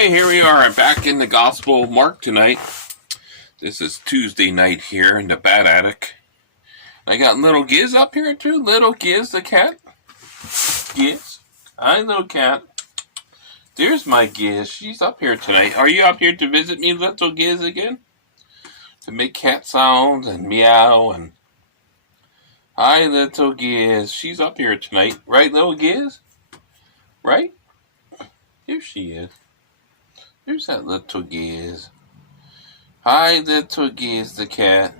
Alright, here we are back in the Gospel of Mark tonight. This is Tuesday night here in the Bad Attic. I got little Giz up here too. Little Giz the cat. Giz. Hi, little cat. There's my Giz. She's up here tonight. Are you up here to visit me, little Giz, again? To make cat sounds and meow and... Hi, little Giz. She's up here tonight. Right, little Giz? Right? Here she is. There's that little Giz. Hi, little Giz the cat.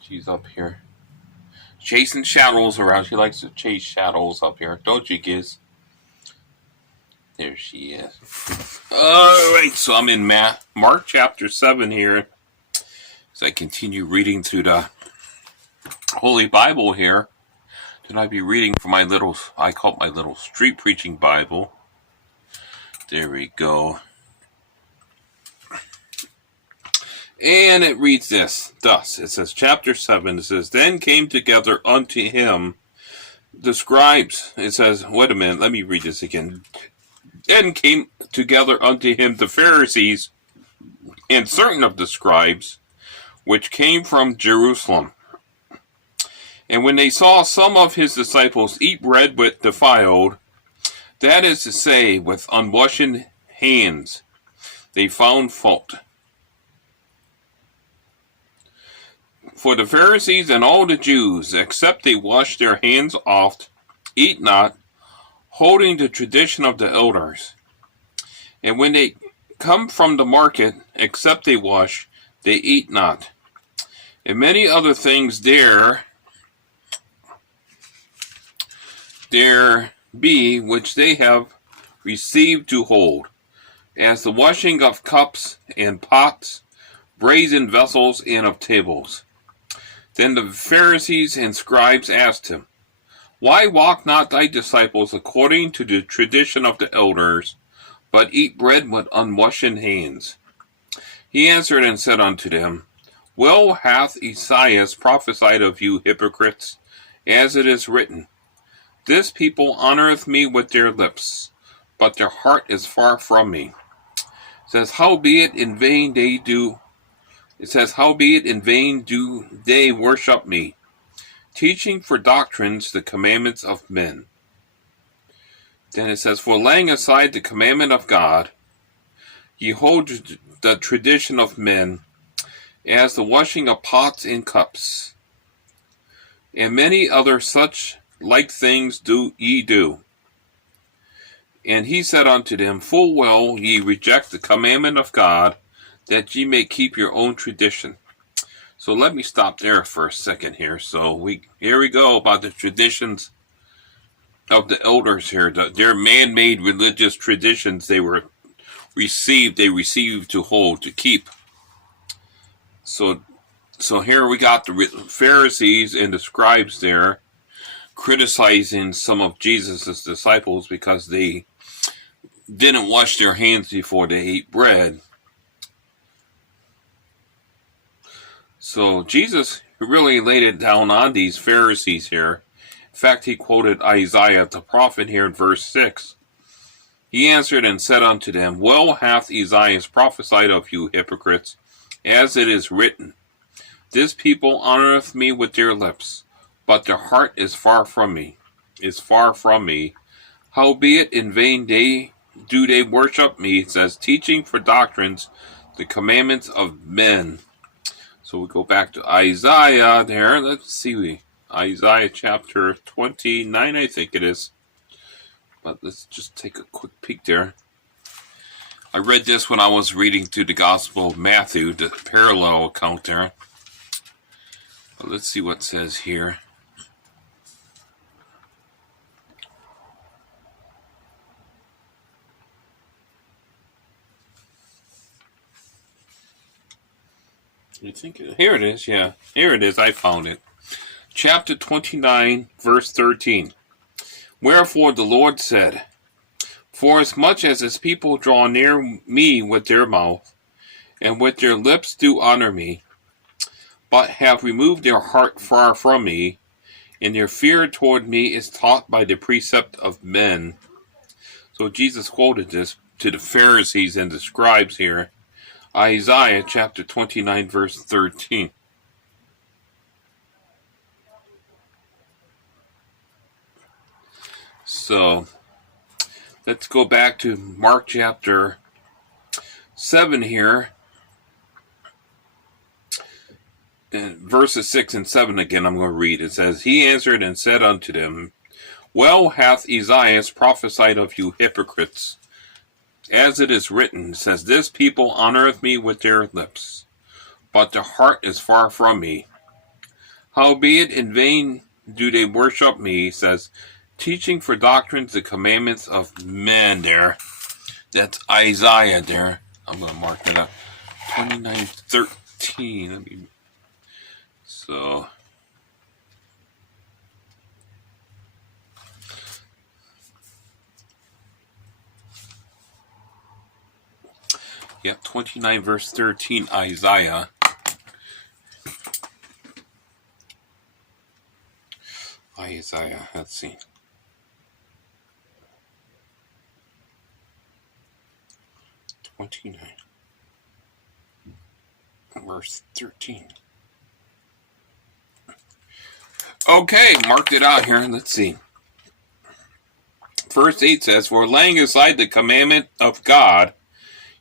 She's up here. Chasing shadows around. She likes to chase shadows up here. Don't you, Giz? There she is. Alright, so I'm in Mark chapter 7 here. As I continue reading through the Holy Bible here. Then I'll be reading from my little, I call it my little street preaching Bible. There we go. And it reads thus. It says, chapter 7, it says, Then came together unto him the scribes. It says, wait a minute, let me read this again. Then came together unto him the Pharisees and certain of the scribes, which came from Jerusalem. And when they saw some of his disciples eat bread with defiled, that is to say, with unwashed hands, they found fault. For the Pharisees and all the Jews, except they wash their hands oft, eat not, holding the tradition of the elders. And when they come from the market, except they wash, they eat not. And many other things there be which they have received to hold, as the washing of cups and pots, brazen vessels, and of tables. Then the Pharisees and scribes asked him, Why walk not thy disciples according to the tradition of the elders, but eat bread with unwashed hands? He answered and said unto them, Well hath Esaias prophesied of you hypocrites, as it is written, This people honoreth me with their lips, but their heart is far from me. It says, Howbeit in vain do they worship me, teaching for doctrines the commandments of men. Then it says, For laying aside the commandment of God, ye hold the tradition of men, as the washing of pots and cups, and many other such like things do ye do. And he said unto them, Full well ye reject the commandment of God, that ye may keep your own tradition. So let me stop there for a second here. So here we go about the traditions of the elders here. Their man-made religious traditions they received to hold, to keep. So here we got the Pharisees and the scribes there, criticizing some of Jesus' disciples because they didn't wash their hands before they ate bread. So Jesus really laid it down on these Pharisees here. In fact, he quoted Isaiah the prophet here in verse 6. He answered and said unto them, Well hath Esaias prophesied of you hypocrites, as it is written, This people honoreth me with their lips, but their heart is far from me. Howbeit in vain do they worship me, it says, teaching for doctrines the commandments of men. So we go back to Isaiah there. Let's see. Isaiah chapter 29, I think it is. But let's just take a quick peek there. I read this when I was reading through the Gospel of Matthew, the parallel account there. But let's see what it says here. Here it is, yeah. Here it is, I found it. Chapter 29, verse 13. Wherefore the Lord said, Forasmuch as his people draw near me with their mouth, and with their lips do honor me, but have removed their heart far from me, and their fear toward me is taught by the precept of men. So Jesus quoted this to the Pharisees and the scribes here. Isaiah chapter 29, verse 13. So, let's go back to Mark chapter 7 here. And verses 6 and 7 again I'm going to read. It says, He answered and said unto them, Well hath Isaiah prophesied of you hypocrites. As it is written, it says, This people honoreth me with their lips, but their heart is far from me. Howbeit in vain do they worship me, says, teaching for doctrines the commandments of men there. That's Isaiah there. I'm going to mark that up. 29:13. So... Yep, 29 verse 13, Isaiah. Let's see. Verse 13. Okay, marked it out here. Let's see. Verse 8 says, For laying aside the commandment of God,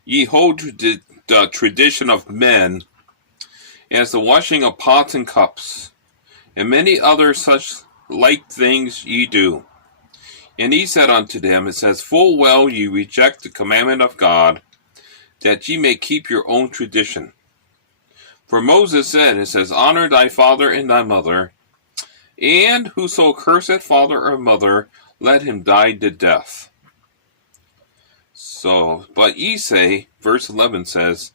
ye hold to the tradition of men, as the washing of pots and cups, and many other such like things ye do. And he said unto them, it says, Full well ye reject the commandment of God, that ye may keep your own tradition. For Moses said, it says, Honor thy father and thy mother, and whoso curseth father or mother, let him die the death. So, but ye say, verse 11 says,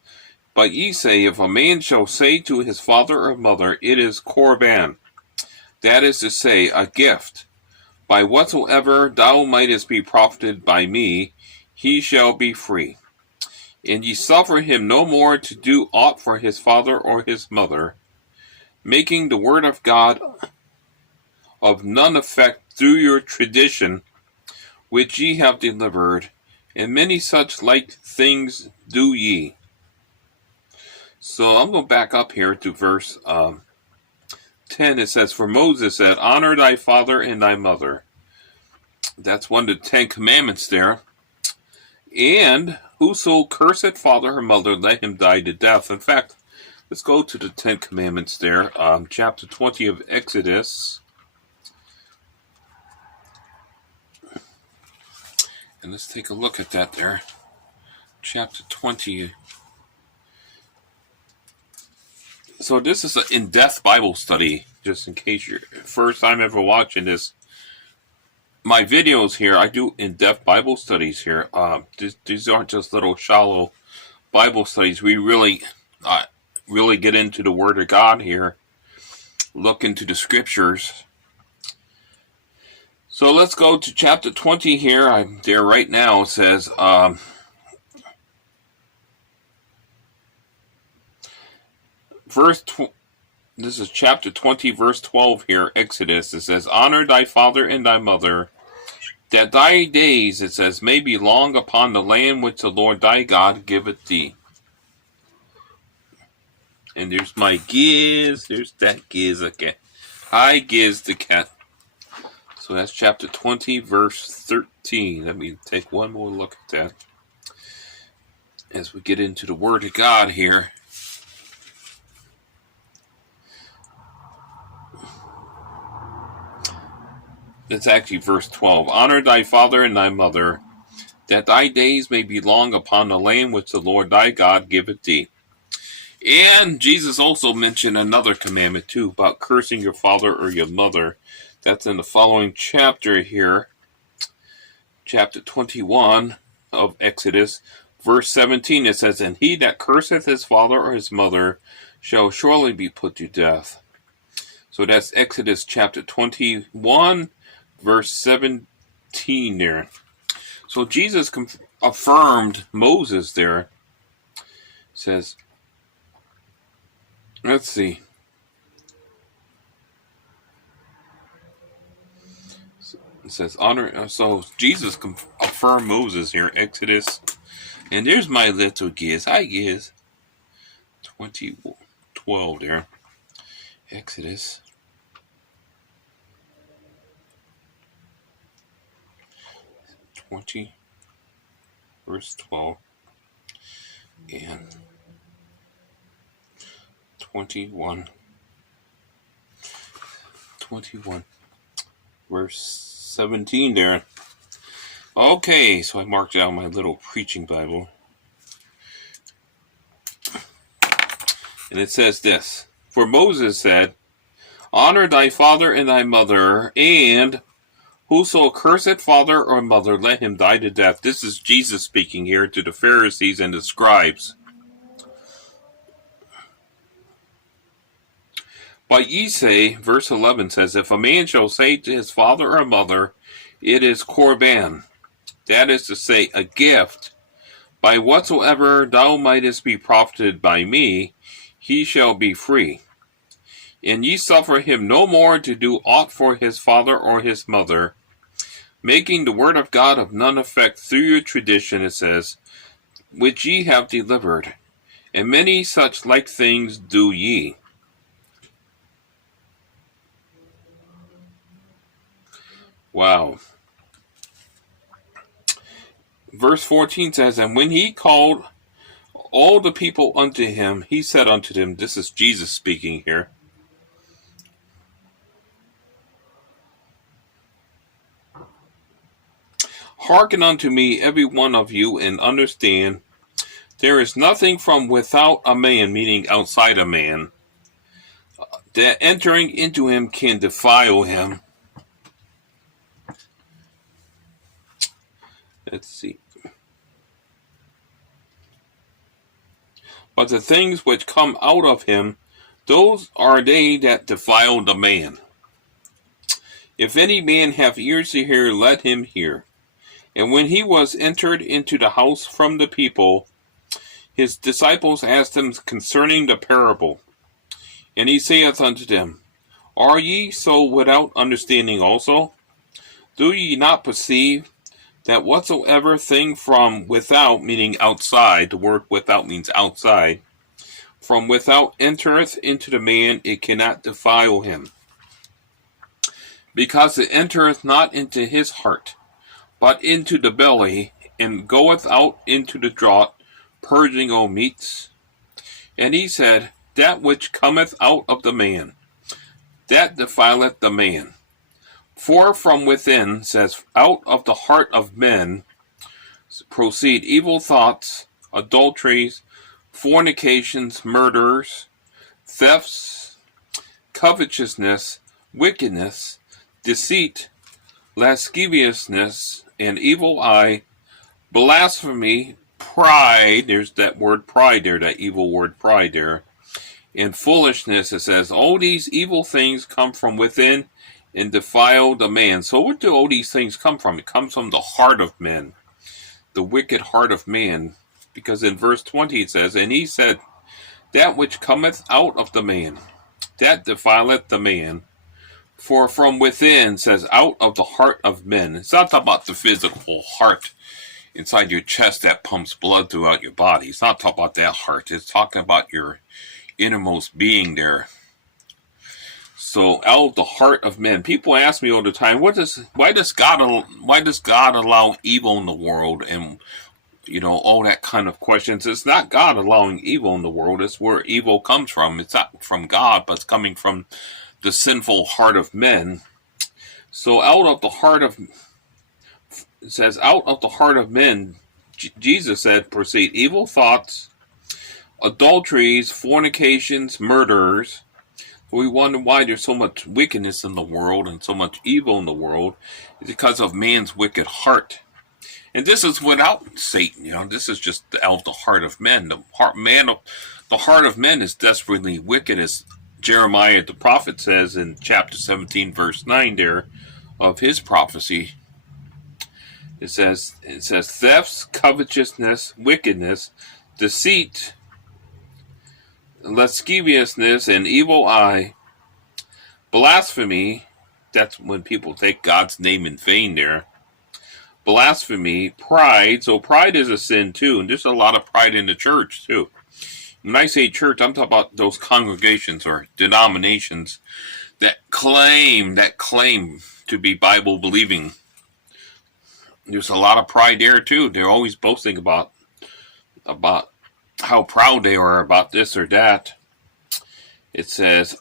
But ye say, if a man shall say to his father or mother, It is Korban, that is to say, a gift, by whatsoever thou mightest be profited by me, he shall be free. And ye suffer him no more to do aught for his father or his mother, making the word of God of none effect through your tradition, which ye have delivered, and many such like things do ye. So I'm going to back up here to verse 10. It says, For Moses said, Honor thy father and thy mother. That's one of the 10 commandments there. And whoso curseth father or mother, let him die to death. In fact, let's go to the 10 commandments there. Chapter 20 of Exodus. And let's take a look at that there. Chapter 20. So this is an in-depth Bible study, just in case you're first time ever watching this. My videos here, I do in-depth Bible studies here. These aren't just little shallow Bible studies. We really get into the Word of God here. Look into the Scriptures. So let's go to chapter 20 here. I'm there right now. It says, this is chapter 20, verse 12 here, Exodus. It says, Honor thy father and thy mother, that thy days, it says, may be long upon the land which the Lord thy God giveth thee. And there's my Giz. There's that Giz again. Hi, Giz the cat. So that's chapter 20, verse 13. Let me take one more look at that as we get into the Word of God here. It's actually verse 12. Honor thy father and thy mother, that thy days may be long upon the land which the Lord thy God giveth thee. And Jesus also mentioned another commandment too, about cursing your father or your mother. That's in the following chapter here. Chapter 21 of Exodus, verse 17. It says, And he that curseth his father or his mother shall surely be put to death. So that's Exodus chapter 21, verse 17 there. So Jesus affirmed Moses there. It says, let's see. It says, honor. So Jesus affirm Moses here, Exodus. And there's my little Giz. Hi, Giz. 12 there. Exodus. Verse 12. And 21. Verse 17 there. Okay, so I marked out my little preaching Bible. And it says this. For Moses said, honor thy father and thy mother, and whoso curseth father or mother, let him die to death. This is Jesus speaking here to the Pharisees and the scribes. But ye say, verse 11 says, if a man shall say to his father or mother, it is korban, that is to say, a gift, by whatsoever thou mightest be profited by me, he shall be free. And ye suffer him no more to do aught for his father or his mother, making the word of God of none effect through your tradition, it says, which ye have delivered. And many such like things do ye. Wow. Verse 14 says, and when he called all the people unto him, he said unto them, this is Jesus speaking here, hearken unto me, every one of you, and understand, there is nothing from without a man, meaning outside a man, that entering into him can defile him. Let's see. But the things which come out of him, those are they that defile the man. If any man have ears to hear, let him hear. And when he was entered into the house from the people, his disciples asked him concerning the parable. And he saith unto them, are ye so without understanding also? Do ye not perceive that whatsoever thing from without, meaning outside, the word without means outside, from without entereth into the man, it cannot defile him, because it entereth not into his heart, but into the belly, and goeth out into the draught, purging all meats. And he said, that which cometh out of the man, that defileth the man. For from within, says, out of the heart of men proceed evil thoughts, adulteries, fornications, murders, thefts, covetousness, wickedness, deceit, lasciviousness, an evil eye, blasphemy, pride, there's that word pride there, that evil word pride there, and foolishness. It says, all these evil things come from within and defile the man. So where do all these things come from? It comes from the heart of men, the wicked heart of man. Because in verse 20 it says, and he said, that which cometh out of the man, that defileth the man. For from within, says, out of the heart of men. It's not about the physical heart inside your chest that pumps blood throughout your body. It's not talking about that heart. It's talking about your innermost being there. So out of the heart of men. People ask me all the time, why does God allow evil in the world, and all that kind of questions. It's not God allowing evil in the world. It's where evil comes from. It's not from God, but it's coming from the sinful heart of men. So out of the heart of, it says, out of the heart of men, Jesus said, proceed evil thoughts, adulteries, fornications, murders. We wonder why there's so much wickedness in the world and so much evil in the world. It's because of man's wicked heart. And this is without Satan. This is just out of the heart of men. The heart of men is desperately wicked, as Jeremiah the prophet says in chapter 17, verse 9 there of his prophecy. It says thefts, covetousness, wickedness, deceit, lasciviousness, an evil eye, blasphemy. That's when people take God's name in vain there. blasphemy, pride. So pride is a sin too, and there's a lot of pride in the church too. When I say church, I'm talking about those congregations or denominations that claim to be Bible believing. There's a lot of pride there too. They're always boasting about how proud they are about this or that. It says,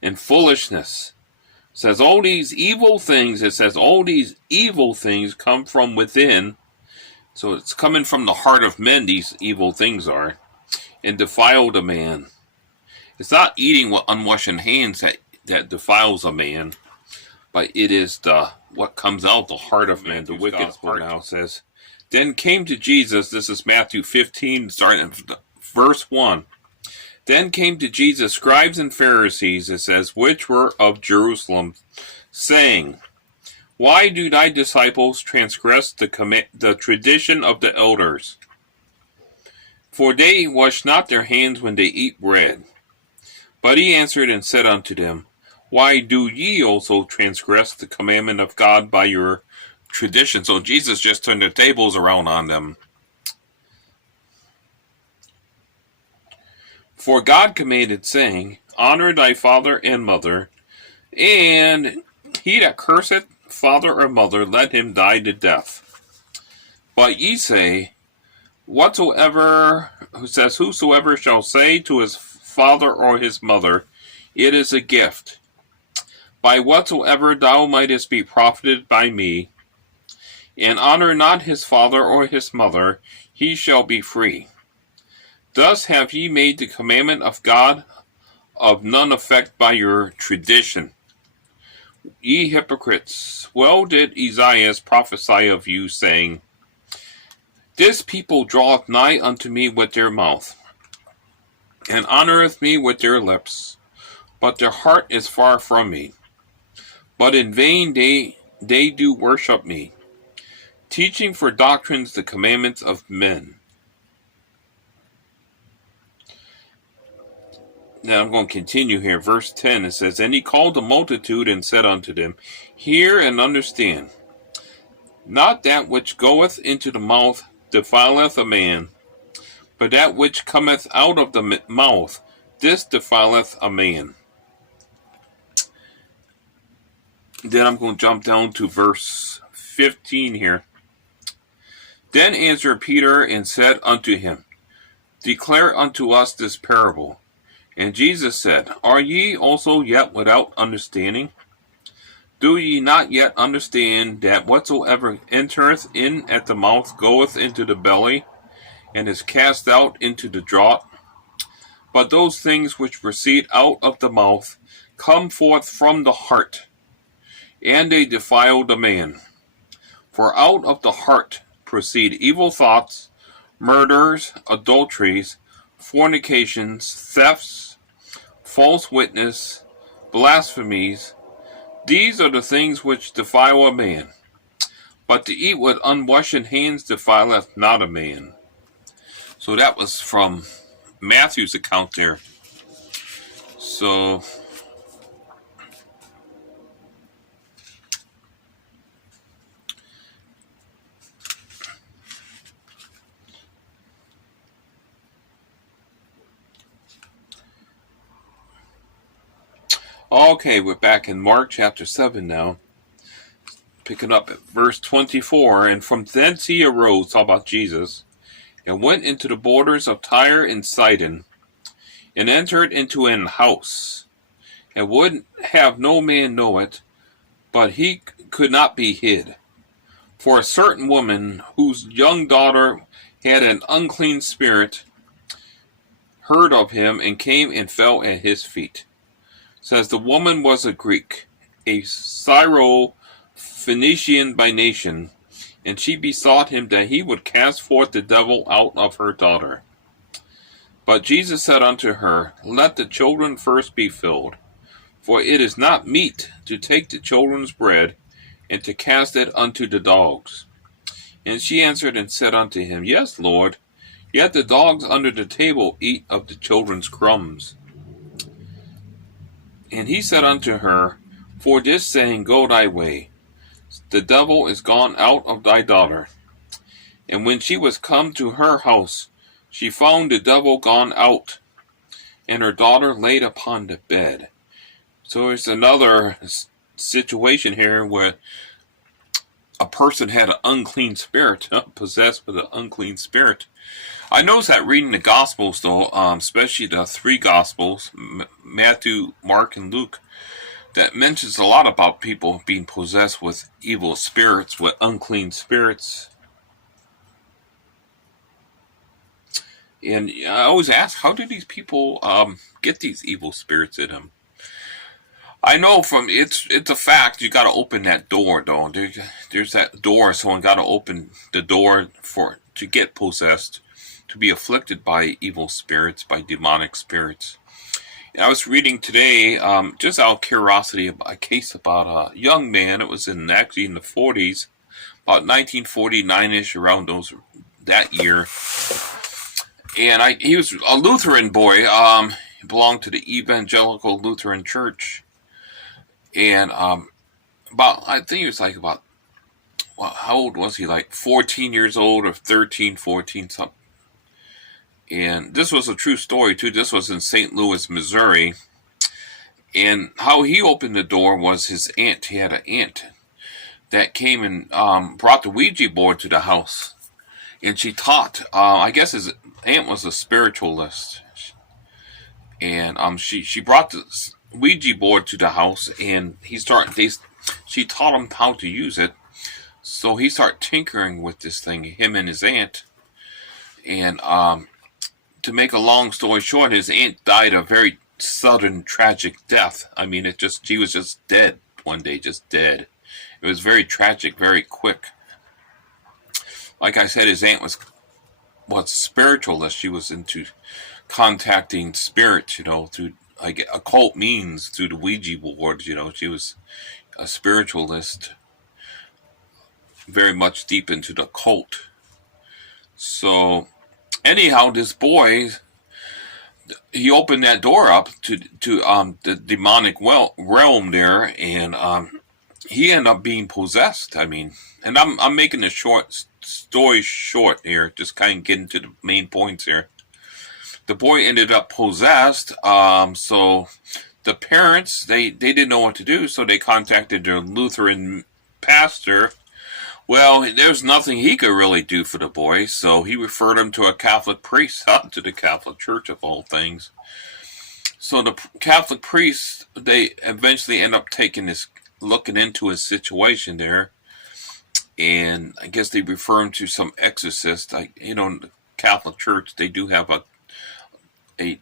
and foolishness. It says all these evil things. It says all these evil things come from within. So it's coming from the heart of men, these evil things are, and defile the man. It's not eating with unwashed hands that defiles a man, but it is what comes out the heart of man, the wicked heart. Now says, then came to Jesus, this is Matthew 15, starting at verse 1. Then came to Jesus scribes and Pharisees, it says, which were of Jerusalem, saying, why do thy disciples transgress the tradition of the elders? For they wash not their hands when they eat bread. But he answered and said unto them, why do ye also transgress the commandment of God by your tradition? So Jesus just turned the tables around on them. For God commanded, saying, honor thy father and mother, and he that curseth father or mother, let him die to death. But ye say, whosoever shall say to his father or his mother, it is a gift, by whatsoever thou mightest be profited by me, and honor not his father or his mother, he shall be free. Thus have ye made the commandment of God of none effect by your tradition. Ye hypocrites, well did Esaias prophesy of you, saying, this people draweth nigh unto me with their mouth, and honoreth me with their lips, but their heart is far from me. But in vain they do worship me, teaching for doctrines the commandments of men. Now I'm going to continue here. Verse 10, it says, and he called the multitude and said unto them, hear and understand. Not that which goeth into the mouth defileth a man, but that which cometh out of the mouth, this defileth a man. Then I'm going to jump down to verse 15 here. Then answered Peter and said unto him, declare unto us this parable. And Jesus said, are ye also yet without understanding? Do ye not yet understand that whatsoever entereth in at the mouth goeth into the belly, and is cast out into the draught? But those things which proceed out of the mouth come forth from the heart, and they defile the man. For out of the heart proceed evil thoughts, murders, adulteries, fornications, thefts, false witness, blasphemies. These are the things which defile a man. But to eat with unwashed hands defileth not a man. So that was from Matthew's account there. So okay, we're back in Mark chapter 7 now. Picking up at verse 24. And from thence he arose, talk about Jesus, and went into the borders of Tyre and Sidon, and entered into an house, and would have no man know it, but he could not be hid. For a certain woman, whose young daughter had an unclean spirit, heard of him, and came and fell at his feet. Says the woman was a Greek, a Syro-Phoenician by nation, and she besought him that he would cast forth the devil out of her daughter. But Jesus said unto her, let the children first be filled, for it is not meet to take the children's bread, and to cast it unto the dogs. And she answered and said unto him, yes, Lord, yet the dogs under the table eat of the children's crumbs. And he said unto her, for this saying, go thy way. the devil is gone out of thy daughter. And when she was come to her house, she found the devil gone out, and her daughter laid upon the bed. So there's another situation here where a person had an unclean spirit, possessed with an unclean spirit. I noticed that reading the Gospels, though, especially the three Gospels, Matthew, Mark, and Luke, that mentions a lot about people being possessed with evil spirits, with unclean spirits. And I always ask, how do these people get these evil spirits in them? I know from it's a fact. You got to open that door, though. There's that door. Someone got to open the door to get possessed, to be afflicted by evil spirits, by demonic spirits. And I was reading today, just out of curiosity, a case about a young man. It was actually in the 40s, about 1949ish, around that year. And he was a Lutheran boy. He belonged to the Evangelical Lutheran Church. And I think he was like about, well, how old was he? Like 14 years old or 13, 14, something. And this was a true story, too. This was in St. Louis, Missouri. And how he opened the door was his aunt. He had an aunt that came and brought the Ouija board to the house. And she taught, I guess his aunt was a spiritualist. And she brought the Ouija board to the house, and she taught him how to use it. So he started tinkering with this thing, him and his aunt. And to make a long story short, his aunt died a very sudden, tragic death. I mean, she was just dead one day, just dead. It was very tragic, very quick. Like I said, his aunt was a spiritualist. She was into contacting spirits, through occult means, through the Ouija board. She was a spiritualist, very much deep into the occult. So, anyhow, this boy, he opened that door up to the demonic realm there, and he ended up being possessed. I mean, and I'm making the story short here, just kind of getting to the main points here. The boy ended up possessed, so the parents, they didn't know what to do, so they contacted their Lutheran pastor. Well, there's nothing he could really do for the boy, so he referred him to a Catholic priest, to the Catholic Church of all things. So the Catholic priests, they eventually end up looking into his situation there, and I guess they refer him to some exorcist. In the Catholic Church, they do have the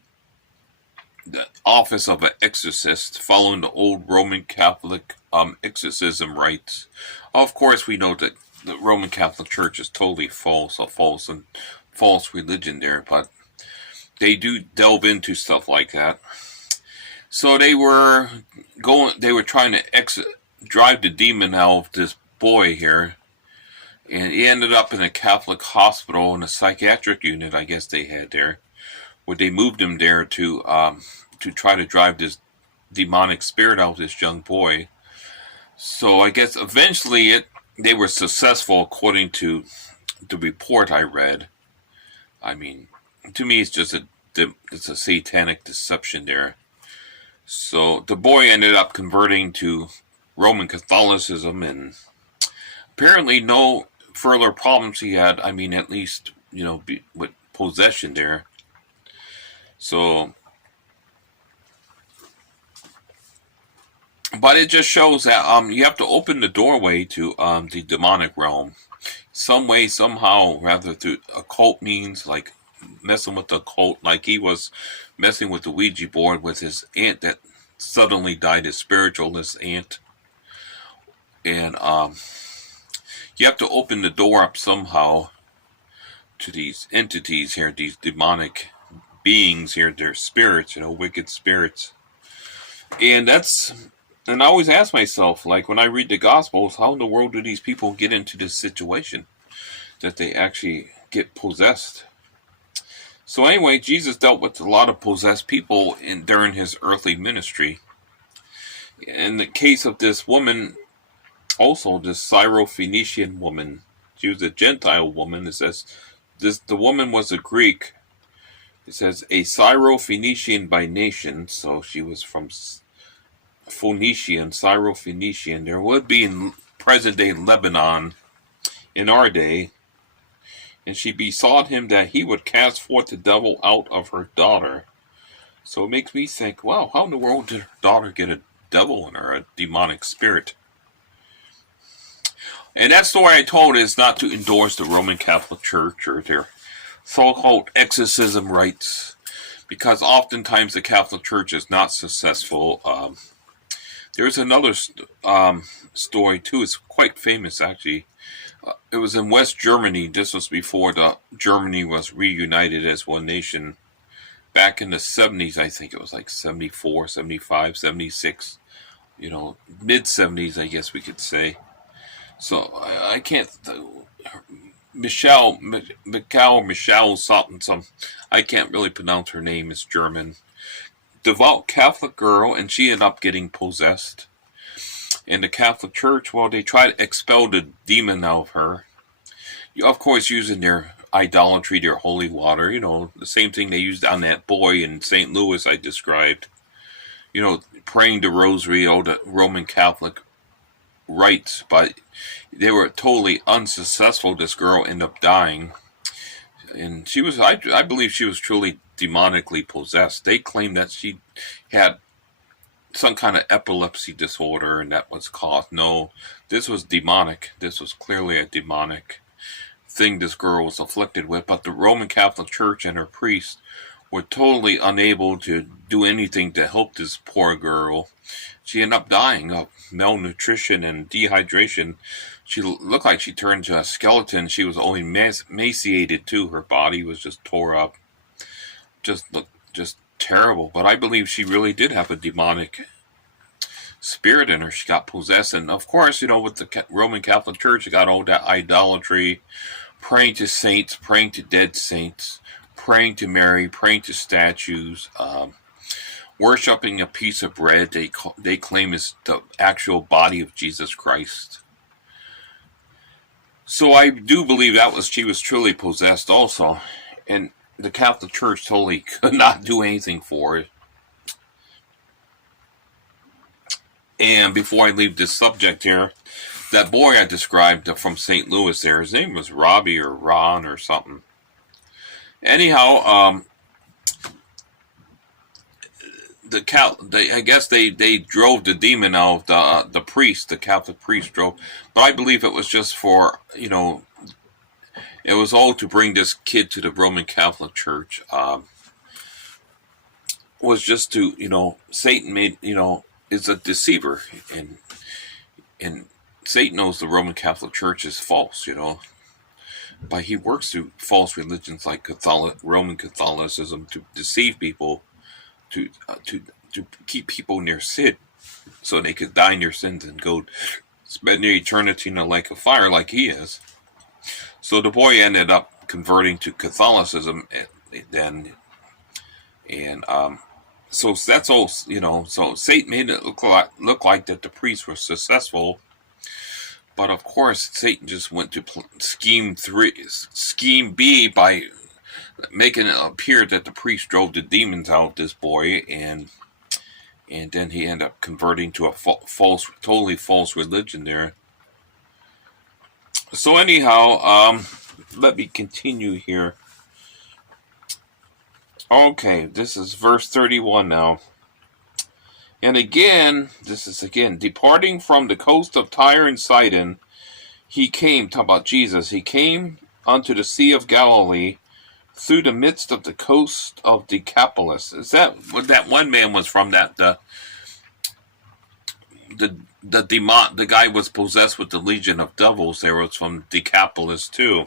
office of an exorcist, following the old Roman Catholic exorcism rites. Of course, we know that the Roman Catholic Church is totally false religion there, but they do delve into stuff like that. So they were trying to drive the demon out of this boy here, and he ended up in a Catholic hospital, in a psychiatric unit, I guess they had there, where they moved him there to try to drive this demonic spirit out of this young boy. So I guess eventually they were successful, according to the report I read. I mean, to me, it's just it's a satanic deception there. So the boy ended up converting to Roman Catholicism, and apparently no further problems he had. I mean, at least, with possession there. So, but it just shows that you have to open the doorway to the demonic realm, some way, somehow, rather through occult means, like messing with the occult, like he was messing with the Ouija board with his aunt that suddenly died, his spiritualist aunt. And you have to open the door up somehow to these entities here, these demonic beings here, they're spirits, wicked spirits. And I always ask myself, like when I read the Gospels, how in the world do these people get into this situation that they actually get possessed? So anyway, Jesus dealt with a lot of possessed people during his earthly ministry. In the case of this woman, Also, this Syrophoenician woman, she was a Gentile woman. It says the woman was a Greek. It says a Syrophoenician by nation, so she was from Phoenician, Syrophoenician. There would be in present-day Lebanon in our day, and she besought him that he would cast forth the devil out of her daughter. So it makes me think, wow, how in the world did her daughter get a devil in her, a demonic spirit? And that story I told is not to endorse the Roman Catholic Church or their so-called exorcism rites, because oftentimes the Catholic Church is not successful. There's another story too. It's quite famous, actually. It was in West Germany. This was before Germany was reunited as one nation. Back in the 70s, I think it was like 74, 75, 76. Mid-70s, I guess we could say. So I can't. Michelle something. I can't really pronounce her name. It's German. Devout Catholic girl, and she ended up getting possessed. And the Catholic Church, well, they tried to expel the demon out of her. Of course, using their idolatry, their holy water. The same thing they used on that boy in St. Louis I described. Praying the rosary, all the Roman Catholic rites, but they were totally unsuccessful. This girl ended up dying, and she was, I believe she was truly demonically possessed. They claimed that she had some kind of epilepsy disorder, and that was caused. No, this was demonic. This was clearly a demonic thing this girl was afflicted with, but the Roman Catholic Church and her priests were totally unable to do anything to help this poor girl. She ended up dying of malnutrition and dehydration. She looked like she turned to a skeleton. She was only emaciated too. Her body was just tore up. Just terrible. But I believe she really did have a demonic spirit in her. She got possessed. And of course, with the Roman Catholic Church, you got all that idolatry, praying to saints, praying to dead saints, praying to Mary, praying to statues, worshipping a piece of bread they claim is the actual body of Jesus Christ. So I do believe she was truly possessed also, and the Catholic Church totally could not do anything for it. And before I leave this subject here, that boy I described from St. Louis there, his name was Robbie or Ron or something. Anyhow, I guess they drove the demon out of the priest, the Catholic priest drove. But I believe it was just for, it was all to bring this kid to the Roman Catholic Church. Was just to, Satan made, is a deceiver. And Satan knows the Roman Catholic Church is false, But he works through false religions like Roman Catholicism to deceive people, to keep people in their sin, so they could die in their sins and go spend their eternity in the lake of fire like he is. So the boy ended up converting to Catholicism then, and so that's all. So Satan made it look like that the priests were successful. But of course, Satan just went to scheme B by making it appear that the priest drove the demons out of this boy, and then he ended up converting to a totally false religion there. So anyhow, let me continue here. Okay, this is verse 31 now. And again, departing from the coast of Tyre and Sidon, he came, talking about Jesus, he came unto the Sea of Galilee through the midst of the coast of Decapolis. Is that what that one man was from? That the guy was possessed with the legion of devils. There was from Decapolis too.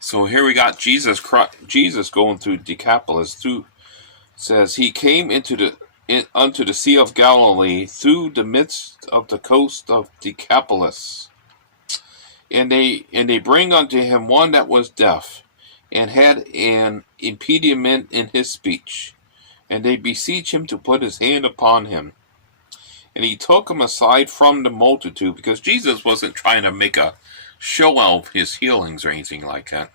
So here we got Jesus going through Decapolis. Says he came unto the Sea of Galilee through the midst of the coast of Decapolis. And they bring unto him one that was deaf, and had an impediment in his speech. And they beseech him to put his hand upon him. And he took him aside from the multitude, because Jesus wasn't trying to make a show out of his healings or anything like that.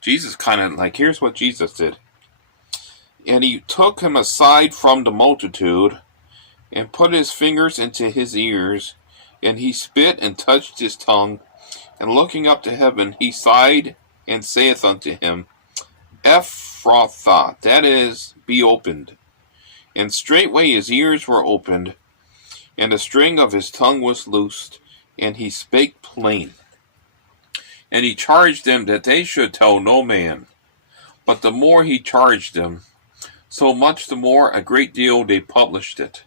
Jesus kind of like, here's what Jesus did. And he took him aside from the multitude, and put his fingers into his ears, and he spit and touched his tongue, and looking up to heaven, he sighed, and saith unto him, Ephphatha, that is, be opened. And straightway his ears were opened, and the string of his tongue was loosed, and he spake plain. And he charged them that they should tell no man. But the more he charged them, so much the more a great deal they published it,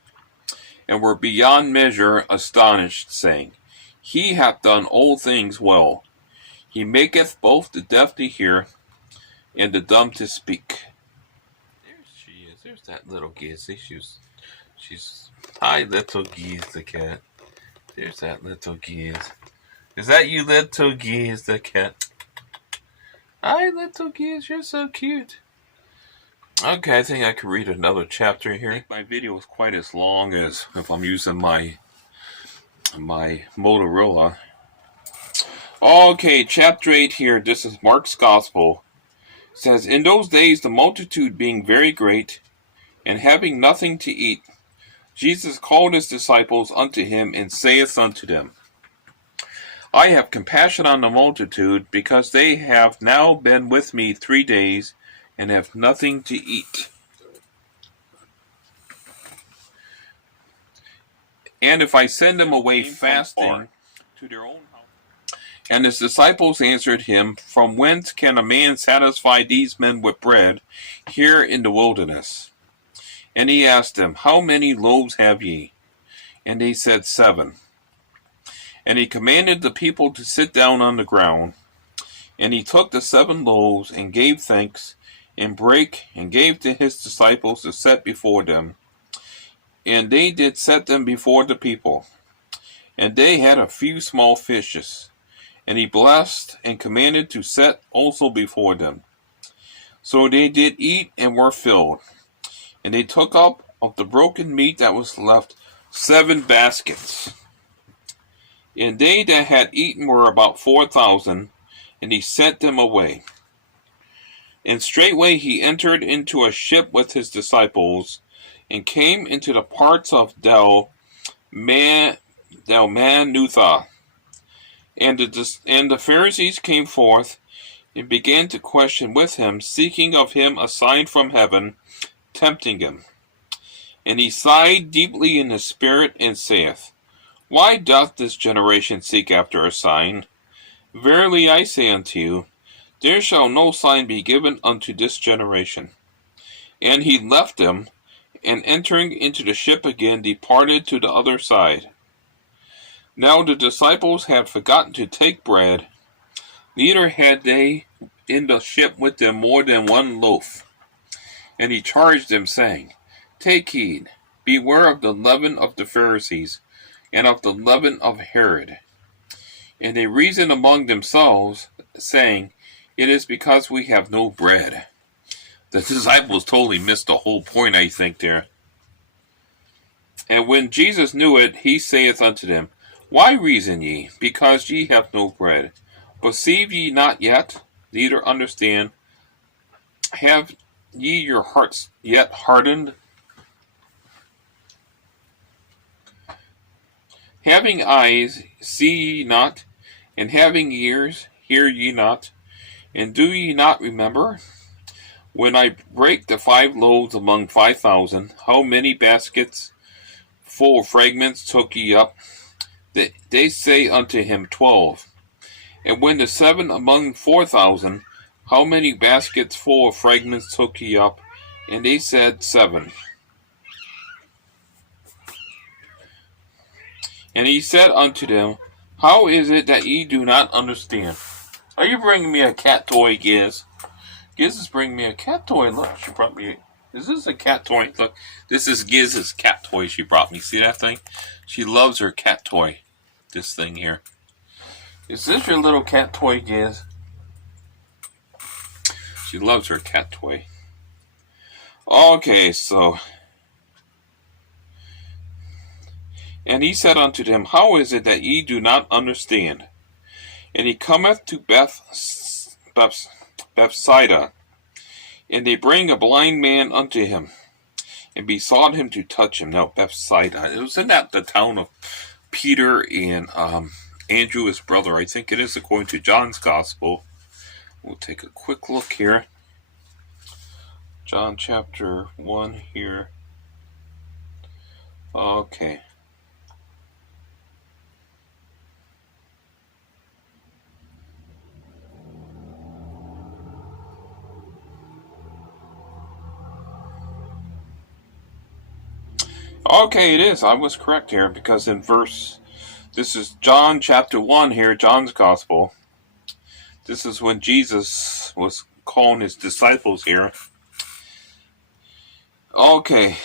and were beyond measure astonished, saying, He hath done all things well. He maketh both the deaf to hear, and the dumb to speak. There she is. There's that little Gizzy. She's hi, little Giz the cat. There's that little Giz. Is that you, little Giz the cat? Hi, little Giz. You're so cute. Okay, I think I could read another chapter here. I think my video is quite as long as if I'm using my Motorola. Okay, chapter 8 here. This is Mark's Gospel. It says, In those days the multitude being very great, and having nothing to eat, Jesus called his disciples unto him, and saith unto them, I have compassion on the multitude, because they have now been with me 3 days, and have nothing to eat. And if I send them away fasting to their own house. And his disciples answered him, From whence can a man satisfy these men with bread here in the wilderness? And he asked them, How many loaves have ye? And they said, 7. And he commanded the people to sit down on the ground. And he took the 7 loaves, and gave thanks, and brake, and gave to his disciples to set before them. And they did set them before the people. And they had a few small fishes. And he blessed, and commanded to set also before them. So they did eat, and were filled. And they took up of the broken meat that was left 7 baskets. And they that had eaten were about 4,000, and he sent them away. And straightway he entered into a ship with his disciples, and came into the parts of Dalmanutha. And the Pharisees came forth, and began to question with him, seeking of him a sign from heaven, tempting him. And he sighed deeply in his spirit, and saith, Why doth this generation seek after a sign? Verily I say unto you, there shall no sign be given unto this generation. And he left them, and entering into the ship again, departed to the other side. Now the disciples had forgotten to take bread, neither had they in the ship with them more than 1 loaf. And he charged them, saying, Take heed, beware of the leaven of the Pharisees, and of the leaven of Herod. And they reasoned among themselves, saying, It is because we have no bread. The disciples totally missed the whole point, I think, there. And when Jesus knew it, he saith unto them, Why reason ye, because ye have no bread? Perceive ye not yet, neither understand? Have ye your hearts yet hardened? Having eyes, see ye not? And having ears, hear ye not? And do ye not remember? When I brake the 5 loaves among 5,000, how many baskets full of fragments took ye up? They say unto him, 12. And when the 7 among 4,000, how many baskets full of fragments took ye up? And they said, 7. And he said unto them, How is it that ye do not understand? Are you bringing me a cat toy, Giz? Giz is bringing me a cat toy. Look, she brought me. Is this a cat toy? Look, this is Giz's cat toy she brought me. See that thing? She loves her cat toy. This thing here. Is this your little cat toy, Giz? She loves her cat toy. Okay, so And he said unto them, How is it that ye do not understand? And he cometh to Bethsaida, and they bring a blind man unto him, and besought him to touch him. Now, Bethsaida, isn't that the town of Peter and Andrew, his brother? I think it is, according to John's Gospel. We'll take a quick look here. John chapter 1 here. Okay. Okay, it is. I was correct here, because in this is John chapter 1 here, John's Gospel. This is when Jesus was calling his disciples here. Okay.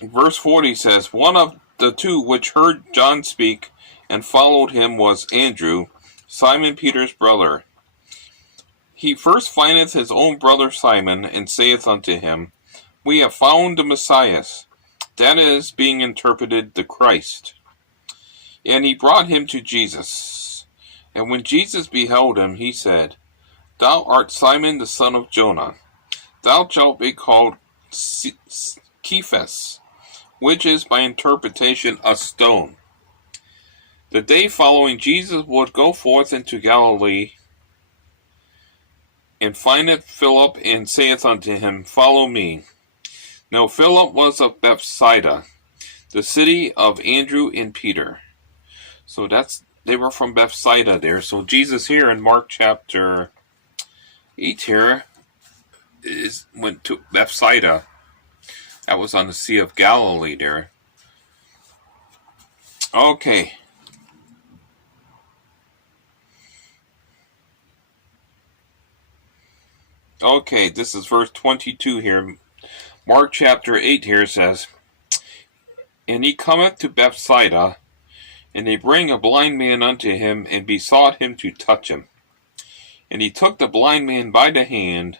Verse 40 says, One of the two which heard John speak and followed him was Andrew, Simon Peter's brother. He first findeth his own brother Simon, and saith unto him, We have found the Messiah, that is, being interpreted, the Christ. And he brought him to Jesus. And when Jesus beheld him, he said, Thou art Simon the son of Jonah. Thou shalt be called Cephas, which is by interpretation a stone. The day following, Jesus would go forth into Galilee, and findeth Philip, and saith unto him, Follow me. Now Philip was of Bethsaida, the city of Andrew and Peter. So they were from Bethsaida there. So Jesus here in Mark chapter 8 here went to Bethsaida. That was on the Sea of Galilee there. Okay. Okay, this is verse 22 here. Mark chapter 8 here says, And he cometh to Bethsaida, and they bring a blind man unto him, and besought him to touch him. And he took the blind man by the hand,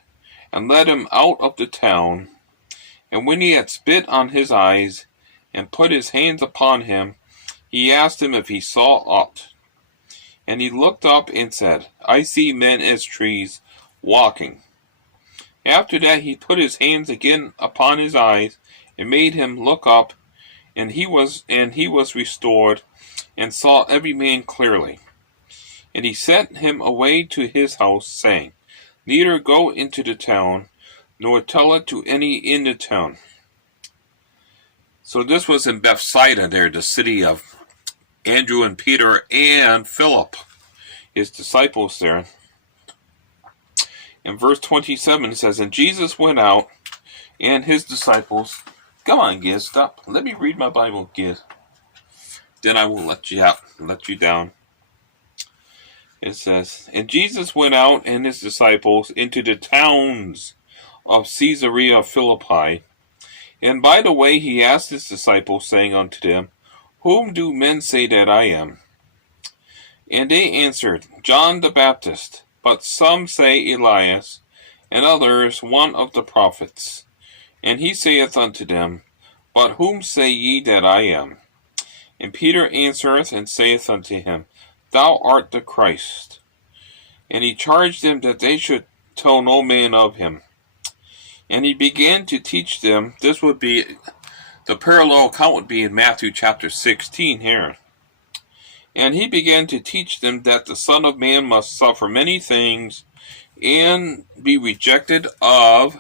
and led him out of the town. And when he had spit on his eyes, and put his hands upon him, he asked him if he saw aught. And he looked up and said, I see men as trees, walking. After that he put his hands again upon his eyes, and made him look up, and he was restored, and saw every man clearly. And he sent him away to his house, saying, Neither go into the town, nor tell it to any in the town. So this was in Bethsaida there, the city of Andrew and Peter and Philip, his disciples there. In verse 27 it says, And Jesus went out, and his disciples... Come on, Giz, stop. Let me read my Bible, Giz. Then I will let you down. It says, And Jesus went out and his disciples into the towns of Caesarea Philippi. And by the way he asked his disciples, saying unto them, Whom do men say that I am? And they answered, John the Baptist, but some say Elias, and others one of the prophets. And he saith unto them, But whom say ye that I am? And Peter answereth and saith unto him, Thou art the Christ. And he charged them that they should tell no man of him. And he began to teach them. This would be, the parallel account would be in Matthew chapter 16 here. And he began to teach them that the Son of Man must suffer many things, and be rejected of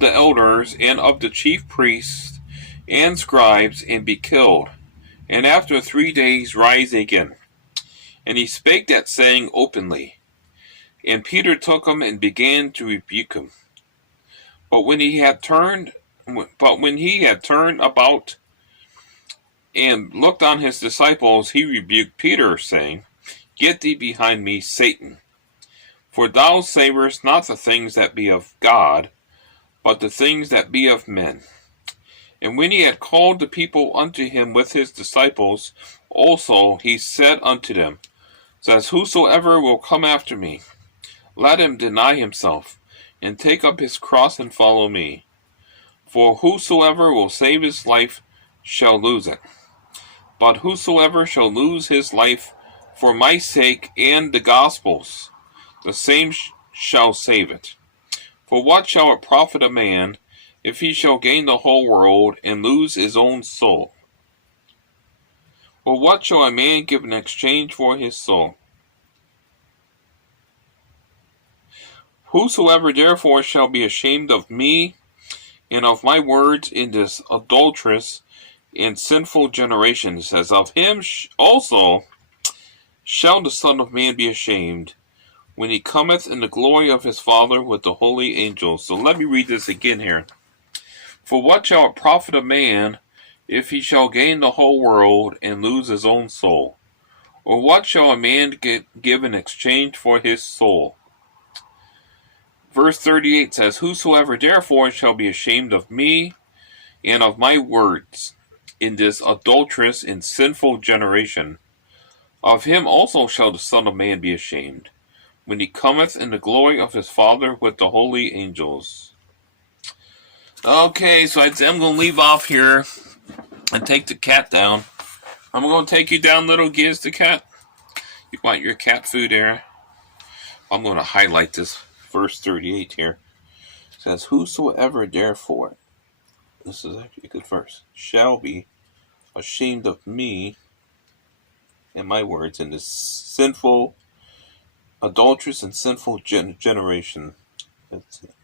the elders, and of the chief priests and scribes, and be killed, and after 3 days rise again. And he spake that saying openly. And Peter took him and began to rebuke him. But when he had turned about and looked on his disciples, he rebuked Peter, saying, Get thee behind me, Satan. For thou savourest not the things that be of God, but the things that be of men. And when he had called the people unto him with his disciples, also he said unto them, says, Whosoever will come after me, let him deny himself, and take up his cross and follow me. For whosoever will save his life shall lose it. But whosoever shall lose his life for my sake and the gospel's, the same shall save it. For what shall it profit a man if he shall gain the whole world and lose his own soul? Or what shall a man give in exchange for his soul? Whosoever therefore shall be ashamed of me and of my words in this adulterous and sinful generation, says, of him also shall the Son of Man be ashamed, when he cometh in the glory of his Father with the holy angels. So let me read this again here. For what shall it profit a man if he shall gain the whole world and lose his own soul? Or what shall a man give in exchange for his soul? Verse 38 says, whosoever therefore shall be ashamed of me and of my words in this adulterous and sinful generation, of him also shall the Son of Man be ashamed, when he cometh in the glory of his Father with the holy angels. Okay, so I'm going to leave off here and take the cat down. I'm going to take you down, little Giz the cat. You want your cat food there? I'm going to highlight this verse 38 here. It says, whosoever therefore, this is actually a good verse, shall be ashamed of me and my words in this sinful, adulterous, and sinful generation. That's it.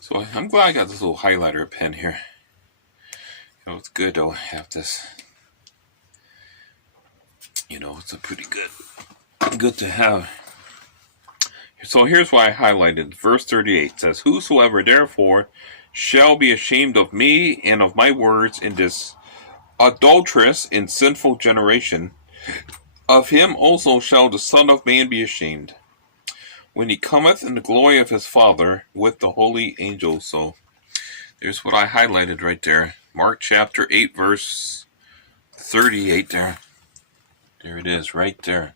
So I'm glad I got this little highlighter pen here. You know, it's good to have this. You know, it's a pretty good to have. So here's why I highlighted. Verse 38 says, whosoever therefore shall be ashamed of me and of my words in this adulterous and sinful generation, of him also shall the Son of Man be ashamed, when he cometh in the glory of his Father with the holy angels. So there's what I highlighted right there. Mark chapter 8 verse 38 there. There it is right there.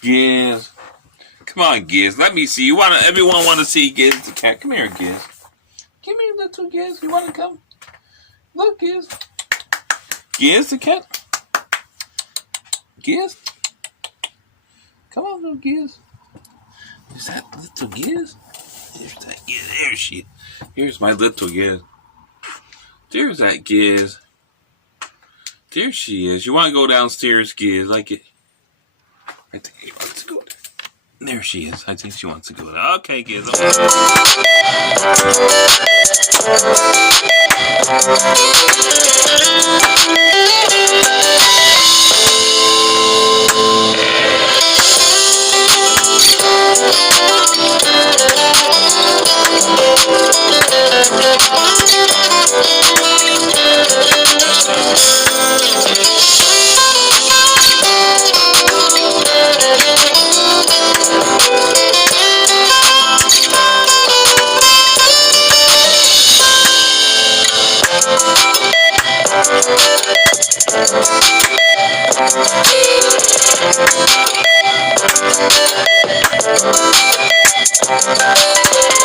Giz. Come on, Giz. Let me see. Everyone want to see Giz the cat. Come here, Giz. Come here, little Giz. You want to come? Look, Giz. Giz the cat. Giz. Come on, little Giz. Is that little Giz? There's that Giz. There she is. Here's my little Giz. There's that Giz. There she is. You want to go downstairs, Giz? Like it. I think she wants to go there. There she is. I think she wants to go there. Okay, Giz.